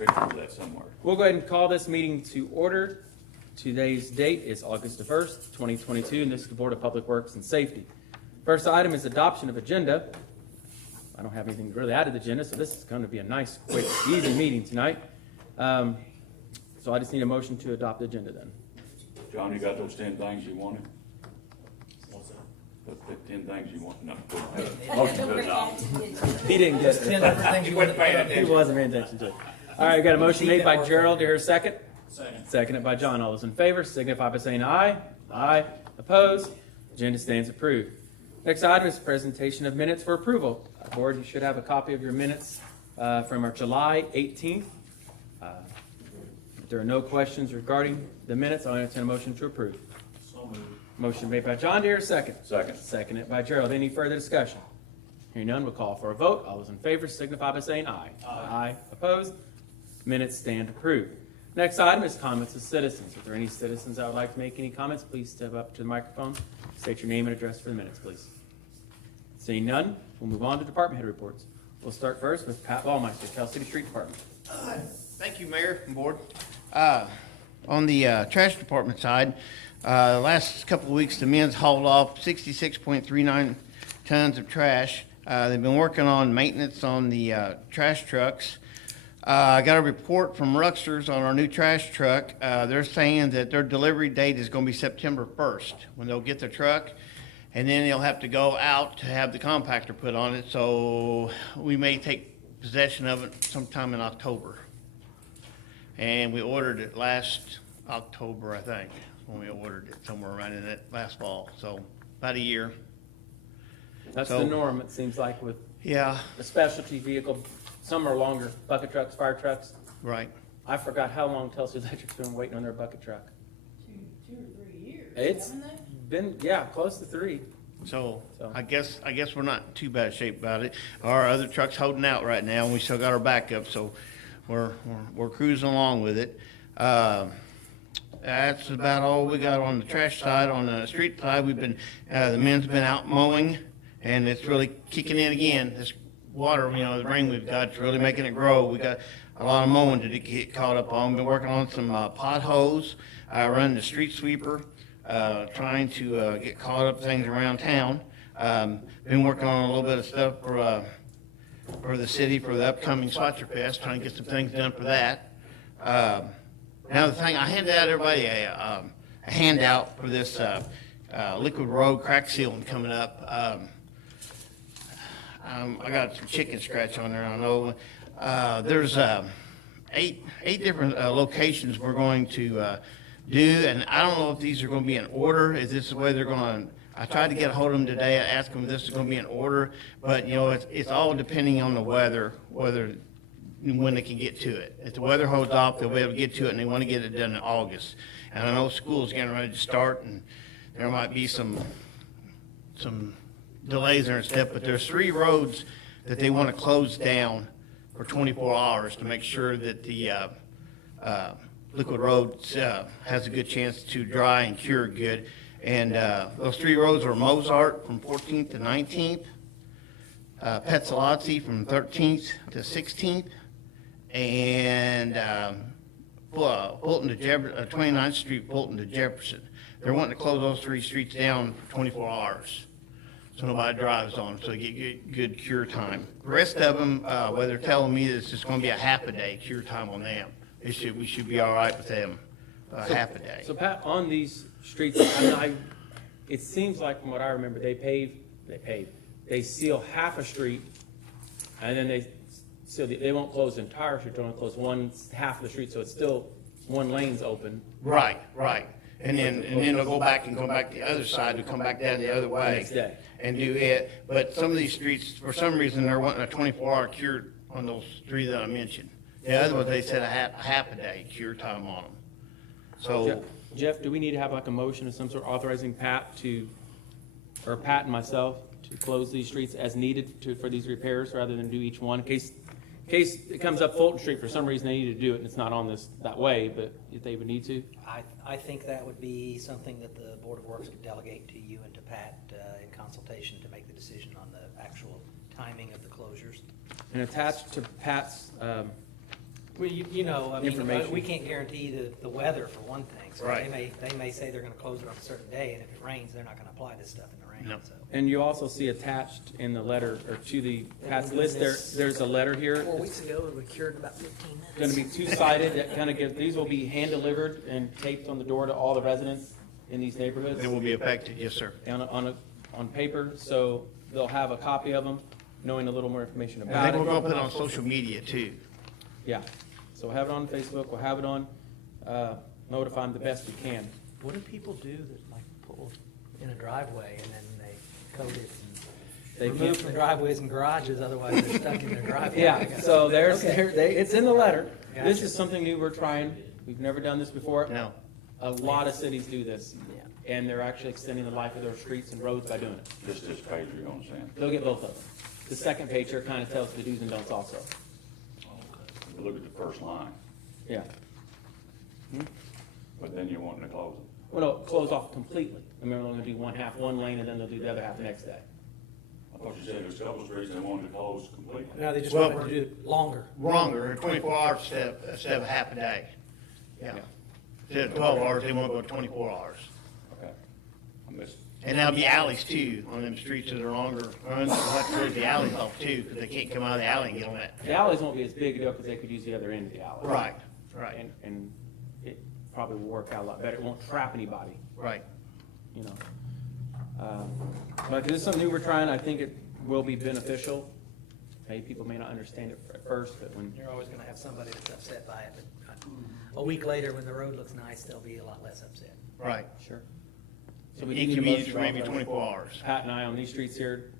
picture of that somewhere. We'll go ahead and call this meeting to order. Today's date is August the 1st, 2022, and this is the Board of Public Works and Safety. First item is adoption of agenda. I don't have anything really out of the agenda, so this is going to be a nice, quick, easy meeting tonight. So I just need a motion to adopt the agenda then. John, you got those 10 things you wanted? The 10 things you want? No. Motion to adopt. He didn't get it. 10 different things you want to pay He attention. wasn't paying attention to it. All right, got a motion made by Gerald. Do you hear a second? Seconded by John. All those in favor signify by saying aye. Aye. Opposed? Agenda stands approved. Next item is presentation of minutes for approval. Board, you should have a copy of your minutes from our July 18th. If there are no questions regarding the minutes, I'll entertain a motion to approve. So moved. Motion made by John. Do you hear a second? Second. Seconded by Gerald. Any further discussion? Hearing none, we'll call for a vote. All those in favor signify by saying aye. Aye. Opposed? Minutes stand approved. Next item is comments of citizens. If there are any citizens that would like to make any comments, please step up to the microphone. State your name and address for the minutes, please. Seeing none, we'll move on to department head reports. We'll start first with Pat Ballmeister, Cal City Street Department. Thank you, Mayor and Board. On the trash department side, last couple of weeks, the men's hauled off 66.39 tons of trash. They've been working on maintenance on the trash trucks. I got a report from Ruxers on our new trash truck. They're saying that their delivery date is going to be September 1st when they'll get the truck, and then they'll have to go out to have the compactor put on it. So we may take possession of it sometime in October. And we ordered it last October, I think, when we ordered it, somewhere around in that last fall. So about a year. That's So- the norm, it seems like, with Yeah, the specialty vehicle. Some are longer, bucket trucks, fire trucks. right. I forgot how long Telsey Electric's been waiting on their bucket truck. Two or 3 years. It's haven't they? been, yeah, close to 3. So So- I guess we're not in too bad shape about it. Our other truck's holding out right now, and we still got our backup, so we're cruising along with it. That's about all we got on the trash side. On the street side, we've been the men's been out mowing, and it's really kicking in again. This water, the rain we've got, is really making it grow. We got a lot of mowing to get caught up on. Been working on some potholes, running the street sweeper, trying to get caught up things around town. Been working on a little bit of stuff for the city for the upcoming Swatcher Fest, trying to get some things done for that. Now the thing, I handed out everybody a handout for this liquid road crack sealing coming up. I got some chicken scratch on there, I know. There's 8 different locations we're going to do, and I don't know if these are going to be in order. Is this the way they're going to? I tried to get a hold of them today. I asked them if this is going to be in order, but it's all depending on the weather, when they can get to it. If the weather holds off, they'll be able to get to it, and they want to get it done in August. And I know school's getting ready to start, and there might be some delays there and stuff, but there's 3 roads that they want to close down for 24 hours to make sure that the liquid road has a good chance to dry and cure good. And those 3 roads are Mozart from 14th to 19th, Petzolazzi from 13th to 16th, and Fulton to 29th Street, Fulton to Jefferson. They're wanting to close those 3 streets down for 24 hours, so nobody drives on them, so they get good cure time. The rest of them, well, they're telling me that it's just going to be a half a day cure time on them. We should be all right with them, half a day. So Pat, on these streets, it seems like from what I remember, they seal half a street, and then they won't close the entire street, they only close half of the street, so it's still one lane's open. Right. And then they'll go back the other side to come back down the other way. Next day. And do it. But some of these streets, for some reason, they're wanting a 24-hour cure on those 3 that I mentioned. The other ones, they said a half a day cure time on them. So, Jeff, do we need to have like a motion of some sort authorizing Pat and myself to close these streets as needed for these repairs rather than do each one in case it comes up Fulton Street for some reason they need to do it and it's not on that way, but if they would need to? I think that would be something that the Board of Works could delegate to you and to Pat in consultation to make the decision on the actual timing of the closures. And attached to Pat's Well, you know, I mean, Information. we can't guarantee the weather for one thing. So Right. they may say they're gonna close it on a certain day, and if it rains, they're not gonna apply this stuff in the rain, No. so. And you also see attached in the letter, or to the Pat's list, there's a letter here. 4 weeks ago, it was cured in about 15 minutes. Going to be two-sided, that kind of give, these will be hand-delivered and taped on the door to all the residents in these neighborhoods. They will be affected, yes, sir. On paper, so they'll have a copy of them, knowing a little more information And about then it. we're gonna put it on social media too. Yeah, so we'll have it on Facebook, we'll have it on, notify them the best we can. What do people do that like pull in a driveway and then they code it They and remove can't- from driveways and garages, otherwise they're stuck in their driveway? I Yeah, guess. so there's, Okay. it's in the letter. This Gotcha. is something new we're trying, we've never done this before. No. A lot of cities do this, Yeah. and they're actually extending the life of their streets and roads by doing it. Just this page you're gonna send. They'll get both of them. The second page here kind of tells the do's and don'ts also. Okay. Look at the first line, Yeah. but then you're wanting to close it. Well, no, close off completely. I mean, they're gonna do one lane, and then they'll do the other half the next day. I thought you said there's a couple of streets they wanted to close completely. No, they just Well- wanted to do it longer. Longer, 24 hours instead of half a day. Yeah. Instead of 12 hours, they want to go 24 hours. Okay. I missed. And there'll be alleys too, on them streets that are longer. We'll have to close the alleys off too, because they can't come out of the alley and get on that. The alleys won't be as big a deal, because they could use the other end of the alley. Right, right, And it probably will work out a lot better. It won't trap anybody, right. you know. But this is something new we're trying. I think it will be beneficial. Maybe people may not understand it at first, but when, You're always gonna have somebody that's upset by it, but a week later, when the road looks nice, they'll be a lot less upset. Right. sure. So we do need a Inconvenience motion for maybe to authorize 24 hours. Pat and I on these streets here.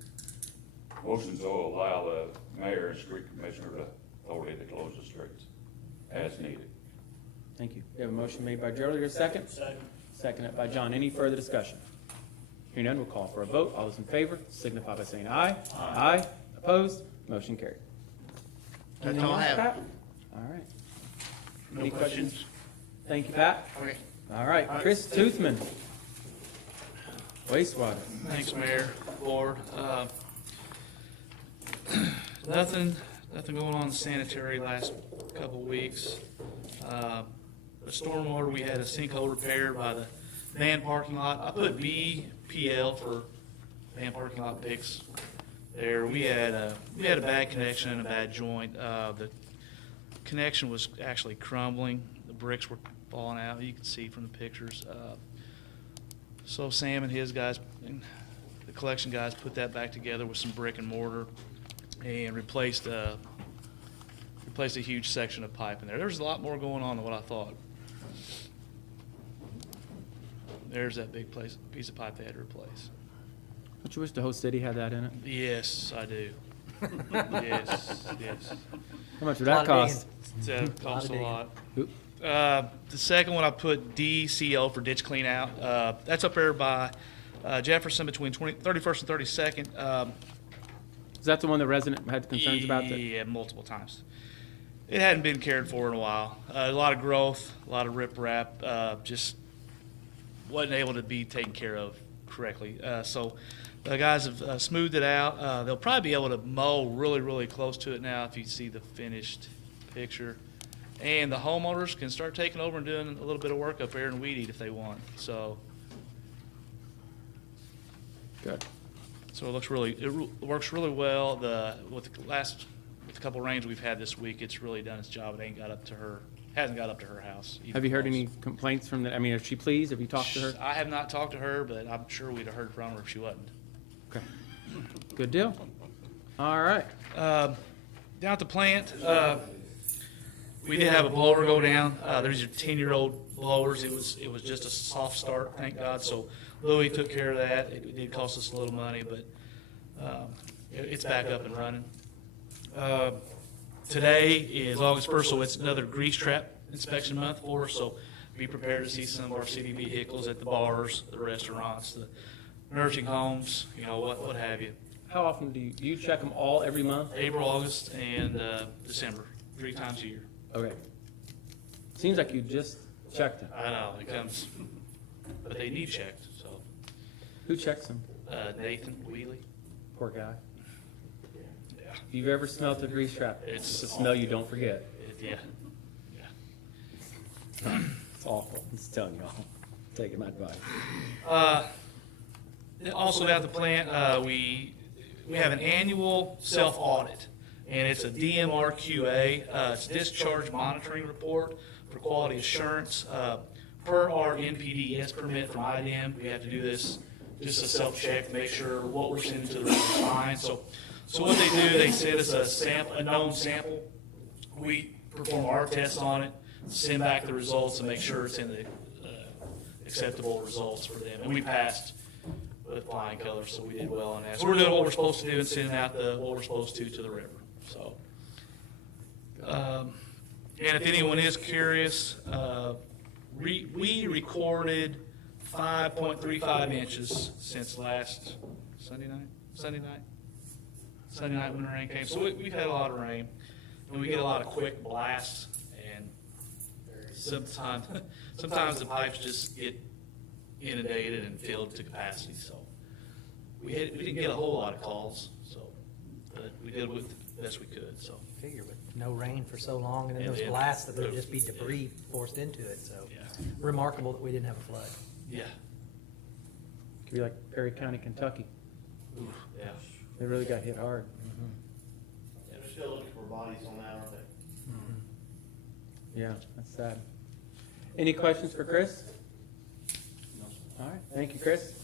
Motion's to allow the mayor and street commissioner the authority to close the streets as needed. Thank you. We have a motion made by Gerald, your second? Seconded by John. Any further discussion? Hearing none, we'll call for a vote. All those in favor signify by saying aye. Aye. Opposed? Motion carried. That's Anything all I else, have. Pat? All right. No Any questions? Thank you, Pat. Okay. All right, Chris Toothman. Wastewater. Thanks, Mayor, Board. Nothing going on sanitary last couple weeks. The stormwater, we had a sinkhole repaired by the van parking lot. I put BPL for van parking lot fix there. We had a bad connection and a bad joint. The connection was actually crumbling. The bricks were falling out. You can see from the pictures. So Sam and his guys, and the collection guys, put that back together with some brick and mortar and replaced a huge section of pipe in there. There's a lot more going on than what I thought. There's that big piece of pipe they had to replace. Don't you wish the whole city had that in it? Yes, I do. Yes. How much would Lot that of cost? That costs a digging. lot. Who- The second one I put DCL for ditch clean out. That's up there by Jefferson between 31st and 32nd. Is that the one the resident had concerns about? Yeah, multiple times. It hadn't been cared for in a while. A lot of growth, a lot of riprap, just wasn't able to be taken care of correctly. So the guys have smoothed it out. They'll probably be able to mow really, really close to it now if you see the finished picture. And the homeowners can start taking over and doing a little bit of work up there and weed eat if they want. So Good. it looks really, works really well. With the couple rains we've had this week, it's really done its job. It hasn't got up to her house. even Have you heard close. any complaints from the, I mean, is she pleased? Have you talked to her? I have not talked to her, but I'm sure we'd have heard from her if she wasn't. Okay. Good deal. All right. Down at the plant, we did have a blower go down. There's your 10-year-old blowers. It was just a soft start, thank God. So Louis took care of that. It did cost us a little money, but it's back up and running. Today is August 1st, so it's another grease trap inspection month for us. So be prepared to see some of our city vehicles at the bars, the restaurants, the nursing homes, what have you. How often do you check them all every month? April, August, and December, 3 times a year. Okay. Seems like you just checked them. I know, it comes, but they need checked, so. Who checks them? Nathan Wheely. Poor guy. Yeah. If you've ever smelled a grease trap, it's a smell you don't forget. Yeah. It's awful. I'm just telling y'all. Taking my advice. Also at the plant, we have an annual self-audit, and it's a DMRQA. It's discharge monitoring report for quality assurance. Per our NPDES permit from IDM, we have to do this, just a self-check to make sure what we're sending to the river is fine. So what they do, they send us a known sample. We perform our tests on it, send back the results, and make sure it's in the acceptable results for them. And we passed with flying colors, so we did well on that. So we're doing what we're supposed to do and sending out what we're supposed to the river. So, and if anyone is curious, we recorded 5.35 inches since last Sunday night when the rain came. So we've had a lot of rain, and we get a lot of quick blasts, and sometimes the pipes just get inundated and filled to capacity. So we didn't get a whole lot of calls, but we did with the best we could. So Figure with no rain for so long and then And those then blasts that there'd just be debris forced into it, so yeah, remarkable that we didn't have a flood. yeah, Could be like Perry County, Kentucky. oof, yeah. They really got hit hard. They're still looking for bodies on that, aren't they? Yeah, that's sad. Any questions for Chris? All right, thank you, Chris.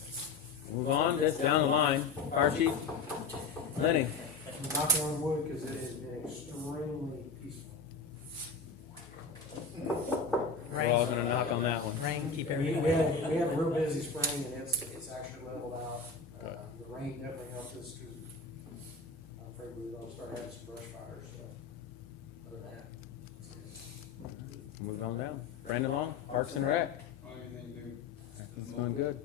Move on, just down the line. Fire Chief Lenny. Knock on wood, because it has been extremely peaceful. We're all gonna knock on that one. Rain, keep We everything. had a real busy spring, and it's actually leveled out. The rain definitely helped us, because I'm afraid we were gonna start having some brush fires, so, other than that, it's good. Move on down. Brandon Long, Parks and Rec. It's going good.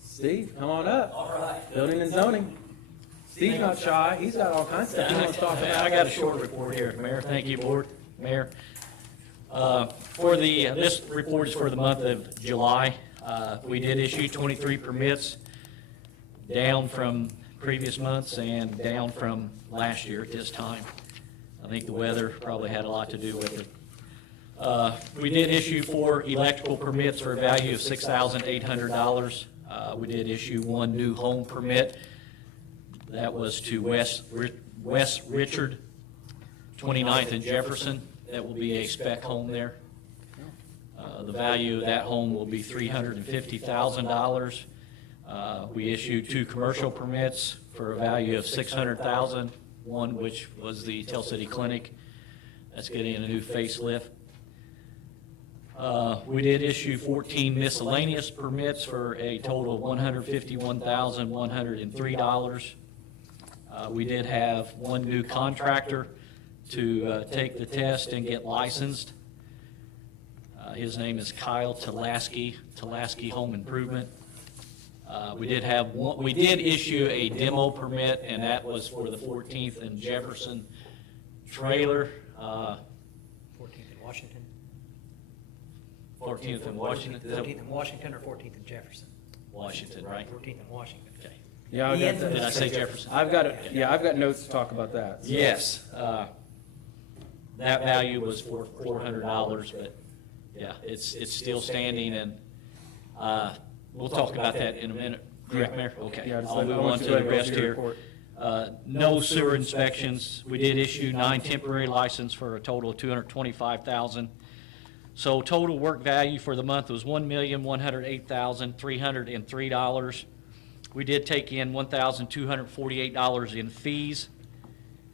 Steve, come on up. All right. Building and zoning. Steve's not shy. He's got all kinds of stuff he wants to talk about. I got a short report here, Mayor. Thank you, Board, Mayor. This report is for the month of July. We did issue 23 permits, down from previous months and down from last year at this time. I think the weather probably had a lot to do with it. We did issue 4 electrical permits for a value of $6,800. We did issue 1 new home permit. That was to West Richard, 29th and Jefferson. That will be a spec home there. The value of that home will be $350,000. We issued 2 commercial permits for a value of $600,000. One which was the Tell City Clinic. That's getting a new facelift. We did issue 14 miscellaneous permits for a total of $151,103. We did have 1 new contractor to take the test and get licensed. His name is Kyle Talaski Home Improvement. We did issue a demo permit, and that was for the 14th and Jefferson trailer. 14th in Washington. 14th in Washington. 14th in Washington or 14th in Jefferson? Washington, right? 14th in Washington. Okay. Yeah, I've got Did I say Jefferson? I've got notes to talk about that. So. Yes. That value was for $400, but yeah, it's still standing, and we'll talk about that in a minute. Correct, Mayor? Okay. Yeah, I'll move on to the rest here. No sewer inspections. We did issue 9 temporary licenses for a total of $225,000. So total work value for the month was $1,108,303. We did take in $1,248 in fees.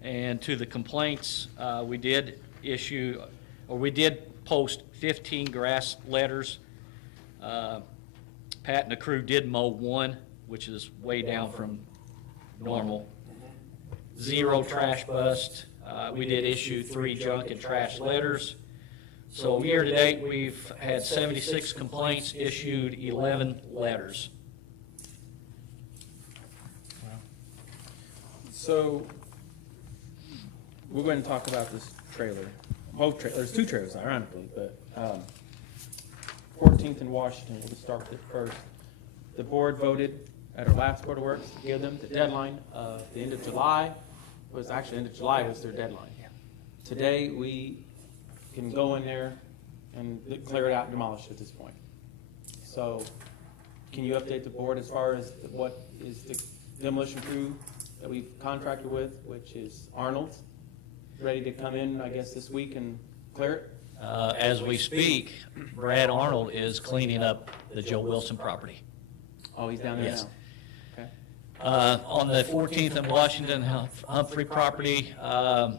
And to the complaints, we did post 15 grass letters. Pat and the crew did mow 1, which is way down from normal. 0 trash bust. We did issue 3 junk and trash letters. So year to date, we've had 76 complaints, issued 11 letters. So we're going to talk about this trailer. There's 2 trailers, ironically, but 14th and Washington, we'll start with it first. The board voted at our last Board of Works to give them the deadline of the end of July. It was actually end of July was their deadline. Yeah. Today, we can go in there and clear it out and demolish it at this point. So, can you update the board as far as what is the demolition crew that we've contracted with, which is Arnold, ready to come in, I guess, this week and clear it? As we speak, Brad Arnold is cleaning up the Joe Wilson property. Oh, he's down there Yes. now? Okay. On the 14th and Washington Humphrey property, as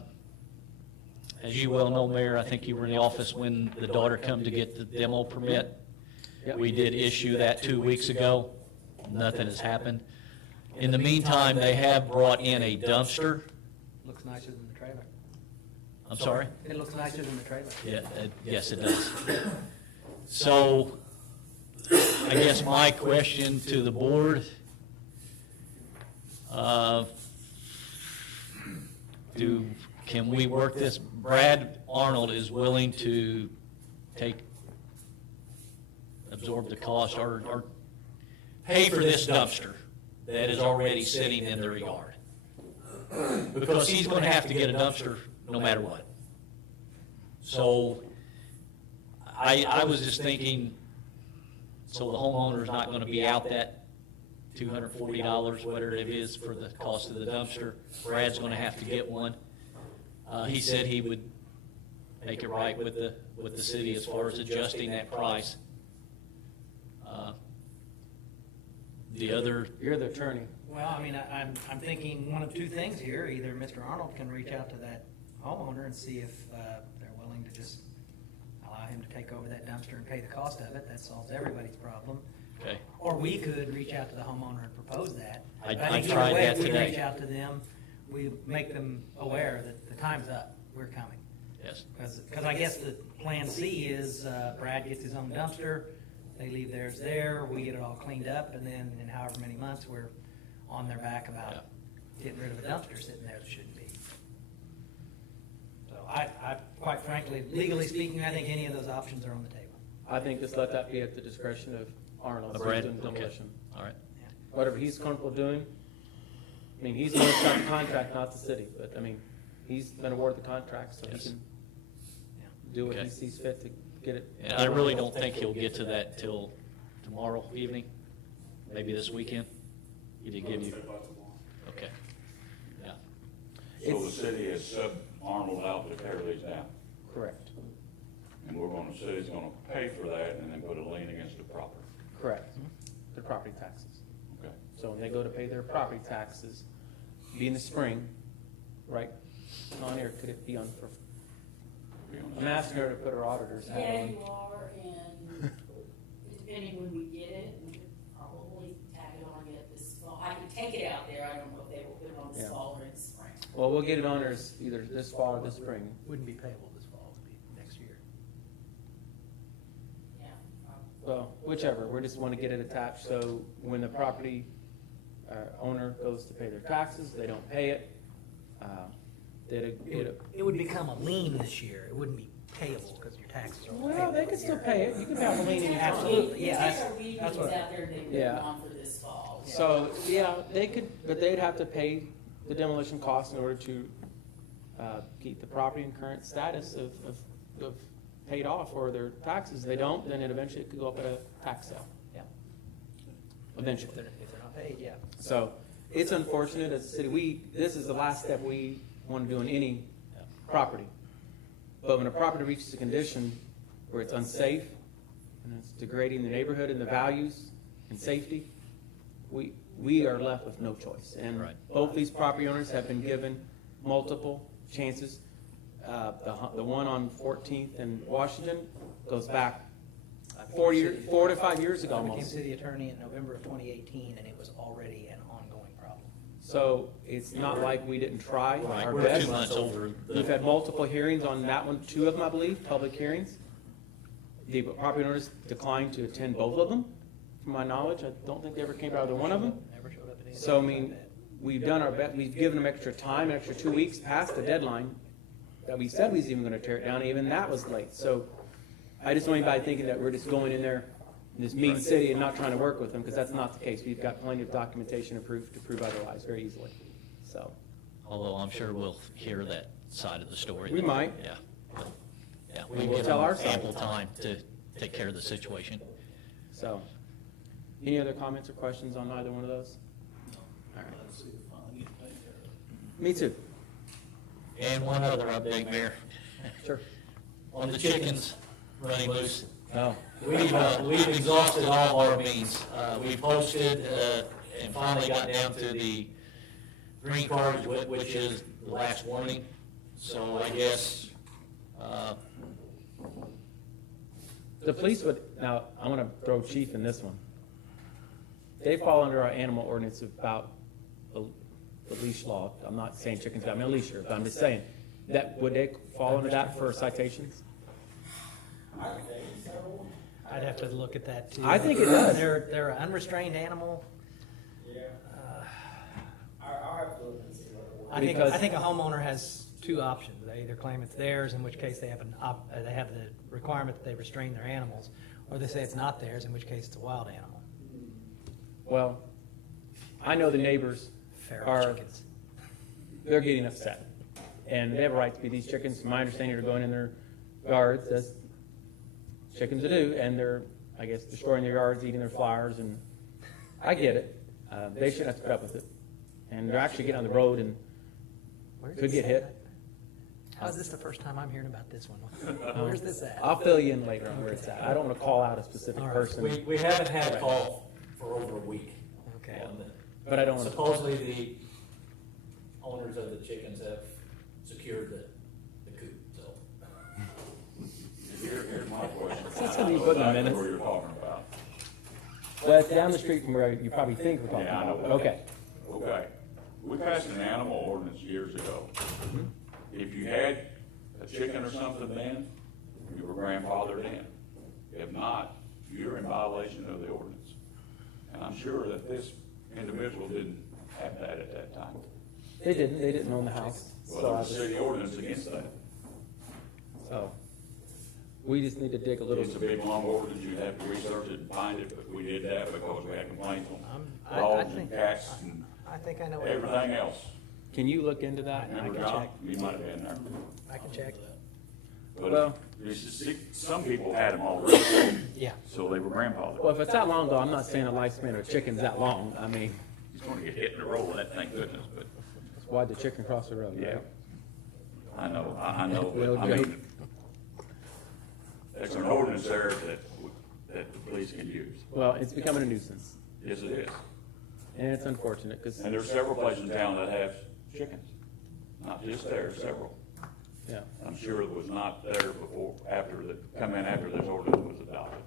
you well know, Mayor, I think you were in the office when the daughter come to get the demo permit. Yep. We did issue that 2 weeks ago. Nothing has happened. In the meantime, they have brought in a dumpster. Looks nicer than the trailer. I'm sorry? It looks nicer than the trailer. Yeah, yes, it does. So, I guess my question to the board, can we work this? Brad Arnold is willing to absorb the cost or pay for this dumpster that is already sitting in their yard. Because he's gonna have to get a dumpster no matter what. So, I was just thinking, so the homeowner's not gonna be out that $240, whatever it is for the cost of the dumpster. Brad's gonna have to get one. He said he would make it right with the city as far as adjusting that price. You're the attorney. Well, I mean, I'm thinking one of two things here. Either Mr. Arnold can reach out to that homeowner and see if they're willing to just allow him to take over that dumpster and pay the cost of it. That solves everybody's problem. Okay. Or we could reach out to the homeowner and propose that. I think tried either way, that if we today. reach out to them, we make them aware that the time's up, we're coming. Yes. Because I guess the plan C is Brad gets his own dumpster, they leave theirs there, we get it all cleaned up, and then in however many months, we're on their back about getting rid of a dumpster sitting there that shouldn't be. So I quite frankly, legally speaking, I think any of those options are on the table. I think just let that be at the discretion of Arnold. Brad? doing Okay. demolition. All right. Whatever he's comfortable doing. I mean, he's the one who's got the contract, not the city, but I mean, he's been awarded the contract, so he Yes. can do what he Okay. sees fit to get it. And I really don't think he'll get to that till tomorrow evening, maybe this weekend. He did give you, okay. Yeah, So the city has subbed Arnold out to tear these down, Correct, and the city's gonna pay for that and then put a lien against the property. correct. The property taxes. Okay. So when they go to pay their property taxes, be in the spring, right? On here, could it be on for, I'm asking her to put her auditor's hat Yeah, on. you are, and depending when we get it, we could probably tack it on yet this fall. I could take it out there, I don't know if they will put it on this Yeah. fall or in the spring. Well, we'll get it on her either this fall or this spring. Wouldn't be payable this fall, it would be next year. Yeah. Well, whichever, we just want to get it attached, so when the property owner goes to pay their taxes, they don't pay it. It would become a lien this year, it wouldn't be payable because your taxes are payable. Well, they could still pay it, you can have a lien anytime. Absolutely, yeah, Take our that's weeds what- out there and they put Yeah. it on for this fall. So, yeah, they could, but they'd have to pay the demolition costs in order to keep the property in current status of paid off, or their taxes. If they don't, then it eventually could go up at a tax sale. Yeah. Eventually. If they're not paid, yeah. So it's unfortunate as a city, this is the last step we want to do in any property. But when a property reaches a condition where it's unsafe and it's degrading the neighborhood and the values and safety, we are left with no choice. And Right. both these property owners have been given multiple chances. The one on 14th and Washington goes back 4 to 5 years ago I became almost. city attorney in November of 2018, and it was already an ongoing problem. So it's not like we didn't try right, our we're best. 2 months over. We've had multiple hearings on that one, 2 of them, I believe, public hearings. The property owners declined to attend both of them, from my knowledge. I don't think they ever came to either one of them. Never showed up at any. So, I mean, we've done our best, we've given them extra time, an extra 2 weeks past the deadline that we said we was even gonna tear it down, even that was late. So I just don't want anybody thinking that we're just going in there in this mean city and not trying to work with them, because that's not the case. We've got plenty of documentation and proof to prove otherwise very easily, so. Although I'm sure we'll hear that side of the story. We might. Yeah. Yeah, And we we'll give tell them our side. ample time to take care of the situation. So, any other comments or questions on either one of those? All right. Me too. And one other update, Mayor, Sure. on the chickens running loose. No. We've exhausted all of our means. We posted, and finally got down to the green cards, which is the last warning. So I guess, The police would, now, I'm gonna throw Chief in this one. They fall under our animal ordinance about the leash law. I'm not saying chickens got me a leash here, but I'm just saying, that, would they fall under that for citations? I'd have to look at that too. I think it does. They're an unrestrained animal. Yeah. I'll have to look and see what it was. Because- I think a homeowner has two options. They either claim it's theirs, in which case they have they have the requirement that they restrain their animals, or they say it's not theirs, in which case it's a wild animal. Well, I know the neighbors Feral are, chickens. they're getting upset. And they have a right to be, these chickens, from my understanding, are going in their yards, as chickens do, and they're, I guess, destroying their yards, eating their flowers, and I get it. They shouldn't have to put up with it. And they're actually getting on the road and Where's could this get at? hit. How's this the first time I'm hearing about this one? Where's this at? I'll fill you in later on where it's at. I don't want to call out a specific All right. person, we haven't had a call for over a week. Okay. on the- but I don't want to. Supposedly, the owners of the chickens have secured the coop, so. Here's my question. That's gonna be put in the Back to minutes. Where you're talking about. Well, it's down the street from where you probably think we're talking Yeah, I know. about. Okay. Okay, we passed an animal ordinance years ago. If you had a chicken or something then, you were grandfathered in. If not, you're in violation of the ordinance. And I'm sure that this individual didn't have that at that time. They didn't own the house. Well, So there I was a just, city ordinance against that. so, we just need to dig a little. It's a big, long ordinance, you'd have to research it and find it, but we did that because we had complaints on I dogs and think- cats and I think I know what everything else. Can you look into that? Remember, can John? check. You might have been there. I can check. But Well- it's just, some people had them already, Yeah. so they were grandfathered. Well, if it's that long ago, I'm not saying the lifespan of a chicken's that long. I mean, He's gonna get hit in the road with that, thank goodness, but, why'd the chicken cross the road? yeah. I know, I know, Well, but I mean, there's an ordinance there that the police can use. Well, it's becoming a nuisance, Yes, it is. and it's unfortunate, because, And there's several places in town that have chickens. Not just there, several. yeah. I'm sure it was not there before, come in after this ordinance was adopted.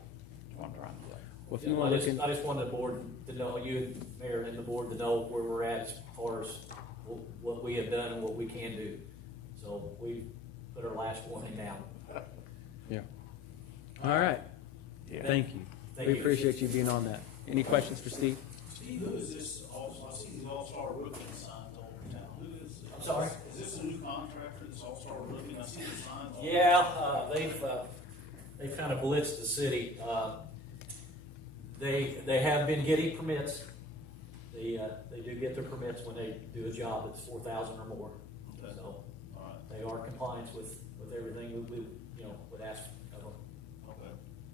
That's what I'm trying to say. Well, if you want to look in, I just wanted the board to know, you, Mayor, and the board to know where we're at as far as what we have done and what we can do. So we put our last warning down. yeah. All right, Yeah. thank you. Thank We you. appreciate you being on that. Any questions for Steve? Steve, who is this also, I see these all-star roofing signs all over town, who is? I'm sorry? Is this a new contractor, this all-star roofing, I see the signs all. Yeah, they've kind of blitzed the city. They have been getting permits. They do get their permits when they do a job that's 4,000 or more. Okay. So All right, they are in compliance with everything we would ask of them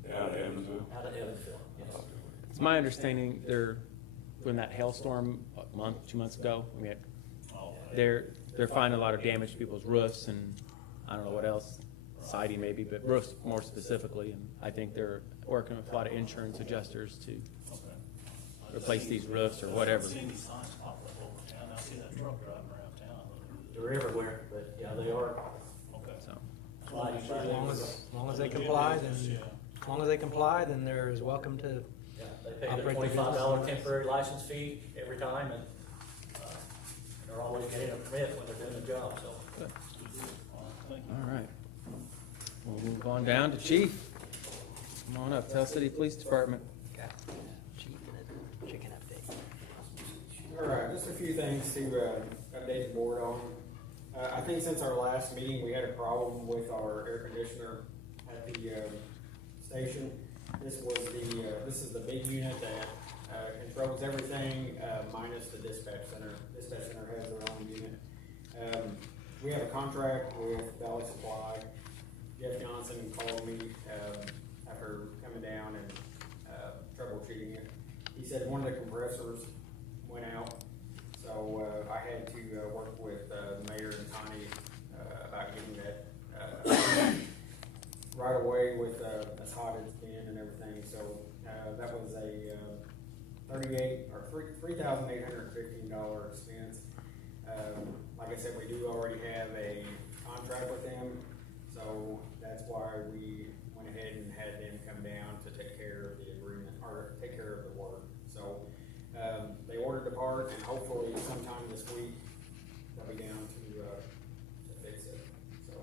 Yeah, Evansville. out of Evansville. Yes. It's my understanding when that hailstorm a month, 2 months ago, we had, all right. they're finding a lot of damage to people's roofs and I don't know what else, siding maybe, but roofs more specifically. And I think they're working with a lot of insurance adjusters to Okay. replace these roofs or whatever. I've seen these signs pop up over town, I see that truck driving around town. They're everywhere, but yeah, they are. Okay. So, sliding As by long as they comply, then they're as welcome to. Yeah, they pay their Operate the $25 business. temporary license fee every time, and they're always getting a permit when they're doing the job, so. Thank you. all right. We'll move on down to Chief. Come on up, Tell City Police Department. Got chief and a chicken update. All right, just a few things to update the board on. I think since our last meeting, we had a problem with our air conditioner at the station. This is the big unit that controls everything minus the dispatch center. Dispatch center has their own unit. We have a contract with Valley Supply Jeff Johnson called me, after coming down and, troubleshooting it. He said one of the compressors went out, so, I had to, work with, the mayor and Tony, about getting that, right away with, as hot as it's been and everything, so, that was a, $3,815 expense. Like I said, we do already have a contract with them, so that's why we went ahead and had them come down to take care of the agreement, or take care of the work. So, they ordered the part, and hopefully sometime this week, they'll be down to fix it, so.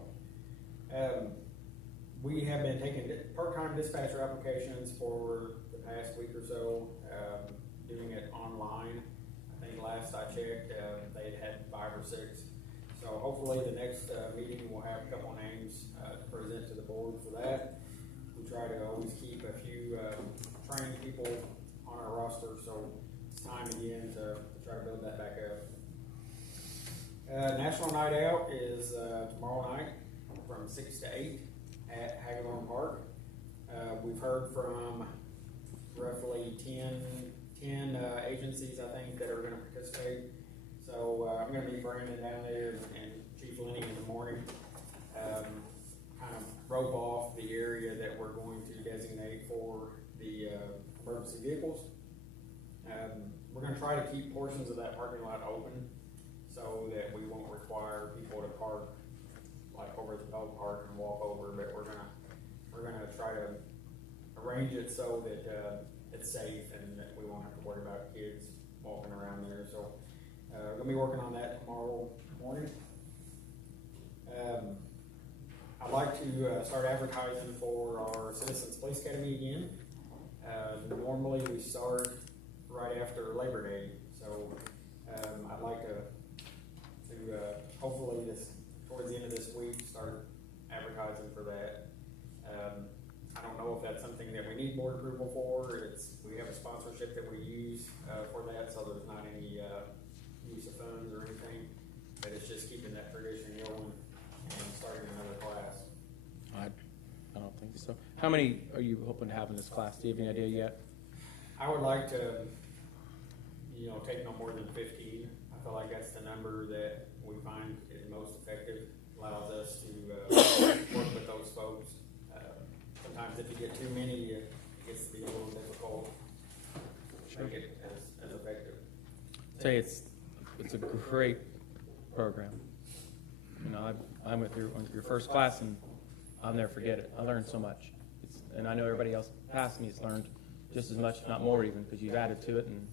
We have been taking part-time dispatcher applications for the past week or so, doing it online. I think last I checked, they had 5 or 6. So hopefully the next meeting we'll have a couple names to present to the board for that. We try to always keep a few trained people on our roster, so it's time again to try to build that back up. National Night Out is tomorrow night from 6 to 8 at Hagedorn Park. We've heard from roughly 10 agencies, I think, that are going to participate. So I'm going to meet Brandon down there and Chief Lenny in the morning, kind of rope off the area that we're going to designate for the emergency vehicles. We're going to try to keep portions of that parking lot open so that we won't require people to park like over at the dog park and walk over, but we're gonna try to arrange it so that it's safe and that we won't have to worry about kids walking around there. So we're gonna be working on that tomorrow morning. I'd like to start advertising for our Citizens Police Academy again. Normally we start right after Labor Day, so I'd like to hopefully towards the end of this week start advertising for that. I don't know if that's something that we need board approval for. We have a sponsorship that we use for that, so there's not any use of funds or anything, but it's just keeping that tradition going and starting another class. I don't think so. How many are you hoping to have in this class? Do you have any idea yet? I would like to, take no more than 15. I feel like that's the number that we find is most effective, allows us to work with those folks. Sometimes if you get too many, it gets to be a little difficult to make it as effective. I'll tell you, it's a great program. I went through your first class and I'll never forget it. I learned so much. And I know everybody else past me has learned just as much, if not more even, because you've added to it, and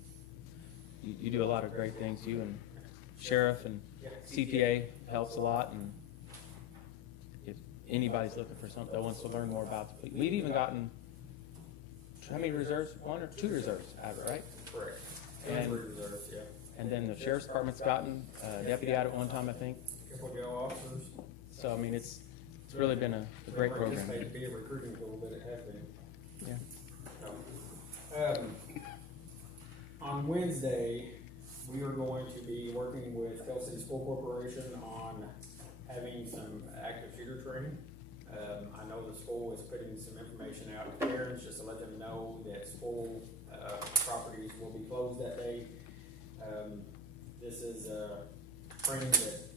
you do a lot of great things. You and Sheriff and CPA helps a lot, and if anybody's looking for something that wants to learn more about it, we've even gotten, how many reserves? 1 or 2 reserves out of it, right? Correct. And- Reserves, yeah. And then the Sheriff's Department's gotten a deputy out at one time, I think. Couple of jail officers. So, I mean, it's really been a great program. It to be a recruiting tool, but it has been. Yeah. On Wednesday, we are going to be working with Hill City School Corporation on having some active shooter training. I know the school is putting some information out to parents just to let them know that school properties will be closed that day. This is training that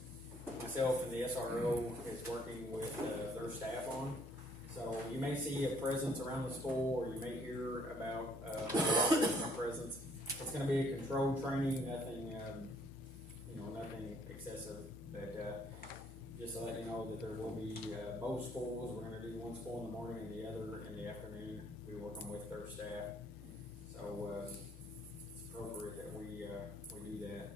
myself and the SRO is working with their staff on. So you may see a presence around the school, or you may hear about a presence. It's going to be a controlled training, nothing, nothing excessive. But just to let you know that there will be both schools. We're going to do one school in the morning and the other in the afternoon. We working with their staff, so it's appropriate that we do that.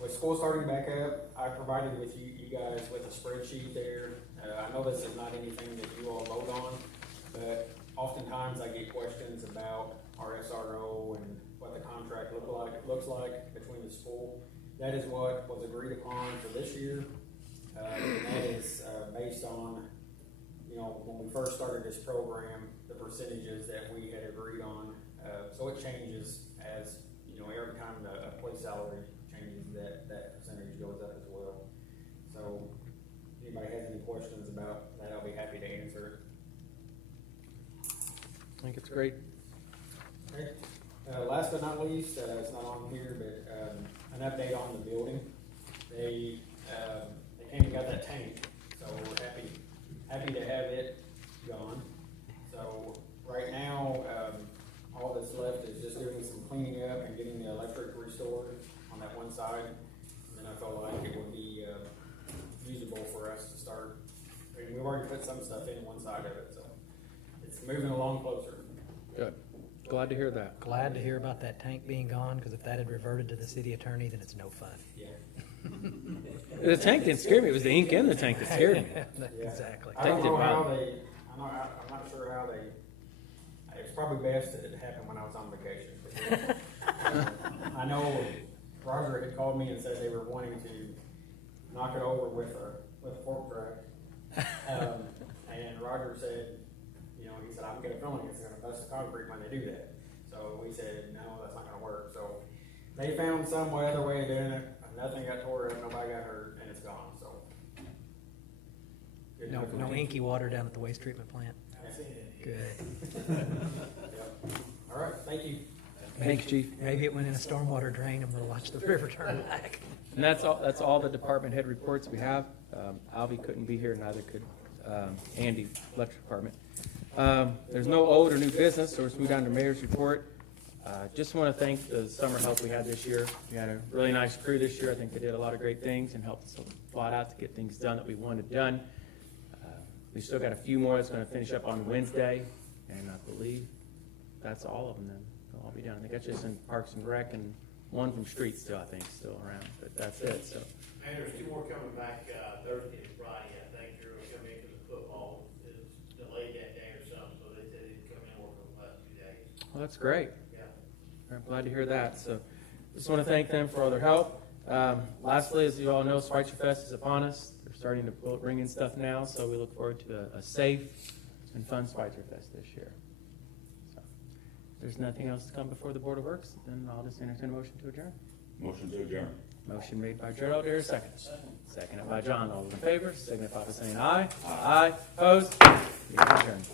With school starting back up, I provided with you guys with a spreadsheet there. I know this is not anything that you all vote on, but oftentimes I get questions about our SRO and what the contract looks like between the school. That is what was agreed upon for this year. And that is based on, when we first started this program, the percentages that we had agreed on. So it changes as, every time a police salary changes, that percentage goes up as well. So if anybody has any questions about I think it's great. Okay. Last but not least, it's not on here, but an update on the building. They came and got that tank, so we're happy to have it gone. So right now, all that's left is just doing some cleaning up and getting the electric restored on that one side. And then I felt like it would be usable for us to start. I mean, we've already put some stuff in one side of it, so it's moving along closer. Good. Glad to hear that. Glad to hear about that tank being gone, because if that had reverted to the city attorney, then it's no fun. Yeah. The tank didn't scare me. It was the ink in the tank that scared me. Exactly. I don't Tank did know how well. I'm not sure how it's probably best that it happened when I was on vacation. I know Roger had called me and said they were wanting to knock it over with a fork truck. And Roger said, he said, I'm gonna feeling it's gonna bust the concrete when they do that. So we said, no, that's not gonna work. So they found some other way of doing it. Nothing got tore up, nobody got hurt, and it's gone, so. Good No, news. no inky water down at the waste treatment plant. I've seen it. Good. Yep. All right, thank you. Thanks, Chief. Maybe it went in a stormwater drain and we'll watch the river turn back. And that's all the department head reports we have. Alvy couldn't be here, neither could Andy, electric department. There's no old or new business, so we'll move down to mayor's report. Just want to thank the summer help we had this year. We had a really nice crew this year. I think they did a lot of great things and helped us a lot out to get things done that we wanted done. We still got a few more that's going to finish up on Wednesday, and I believe that's all of them then. They'll all be done. I think that's just in Parks and Rec and one from Street still, I think, still around, but that's it, so. And there's two more coming back, Thursday and Friday, I think, they're gonna come in because the football is delayed that day or something, so they said they'd come in and work on the last 2 days. Well, that's great. Yeah. I'm glad to hear that. So just want to thank them for all their help. Lastly, as you all know, Schweitzer Fest is upon us. They're starting to bring in stuff now, so we look forward to a safe and fun Schweitzer Fest this year. So if there's nothing else to come before the Board of Works, then I'll just entertain a motion to adjourn. Motion to adjourn. Motion made by Gerald, there a second. Seconded by John. All those in favor, signify by saying aye. Aye. Opposed? Meeting adjourned.